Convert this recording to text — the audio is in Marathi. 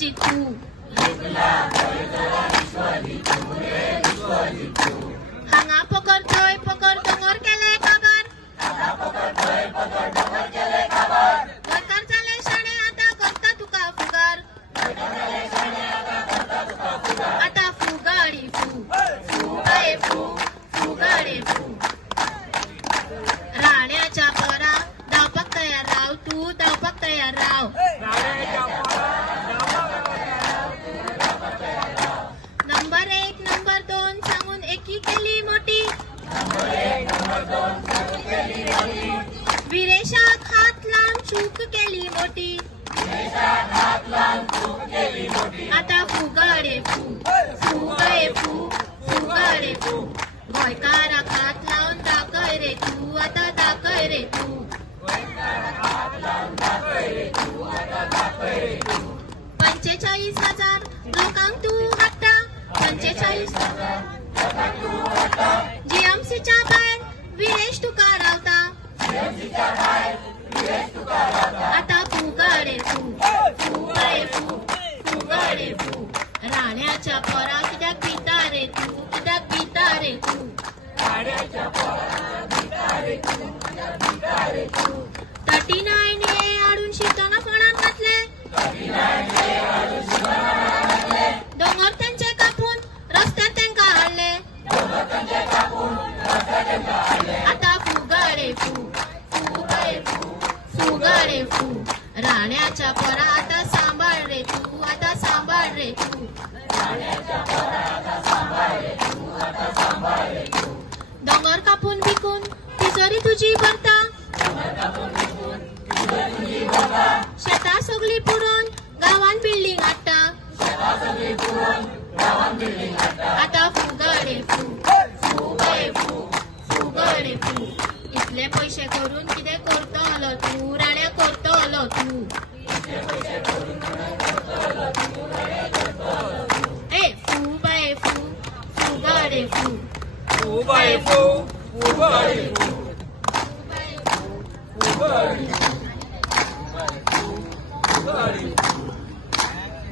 जितू हांगा पकड थंय पकड दोंगर केले काबार गोंयकार जाले शाणे आतां करता तुका फुगार आतां फुगाडी फू फुगाडे फू फुगाडे फू राण्याच्या पोरा धावपाक तयार राव तू धावपाक तयार राव नंबर 1 नंबर 2 सांगून एकी केली मोठी विरेशाक हात लावून चूक केली मोठी आता फुगाडे फू फुगाडे फू फुगाडे फू गोंयकाराक हात लावून दाखय रे तू आता दाखय रे तू 45,000 लोकांक तू हाडटा 45,000 जीएमसीच्या भायर विरेश तुका रावता आता फुगाडे फू फुगाडे फू फुगाडे फू राण्याच्या पोरा कित्याक भिता रे तू कित्याक भिता रे तू 39 ए हाडून शिवताना कोणाक घातले दोंगर तेंचे कापून रस्त्यार तेंका हाडले आता फुगाडे फू फुगाडे फू फुगाडे फू राण्याच्या पोरा आता सांबाळ रे तू आता सांबाळ रे तू दोंगर कापून विकून तिजोरी तुजी भरता शेतां सगळी पुरोन गावान बिल्डिंग हाडटा आता फुगाडे फू फुगाडे फू फुगाडे फू इतले पयशे करून कितें करतलो तू राण्या करतलो तू ए फू बाय फू फुगाडे फू फू बाय फू फुगाडे फू फू बाय फू फुगाडे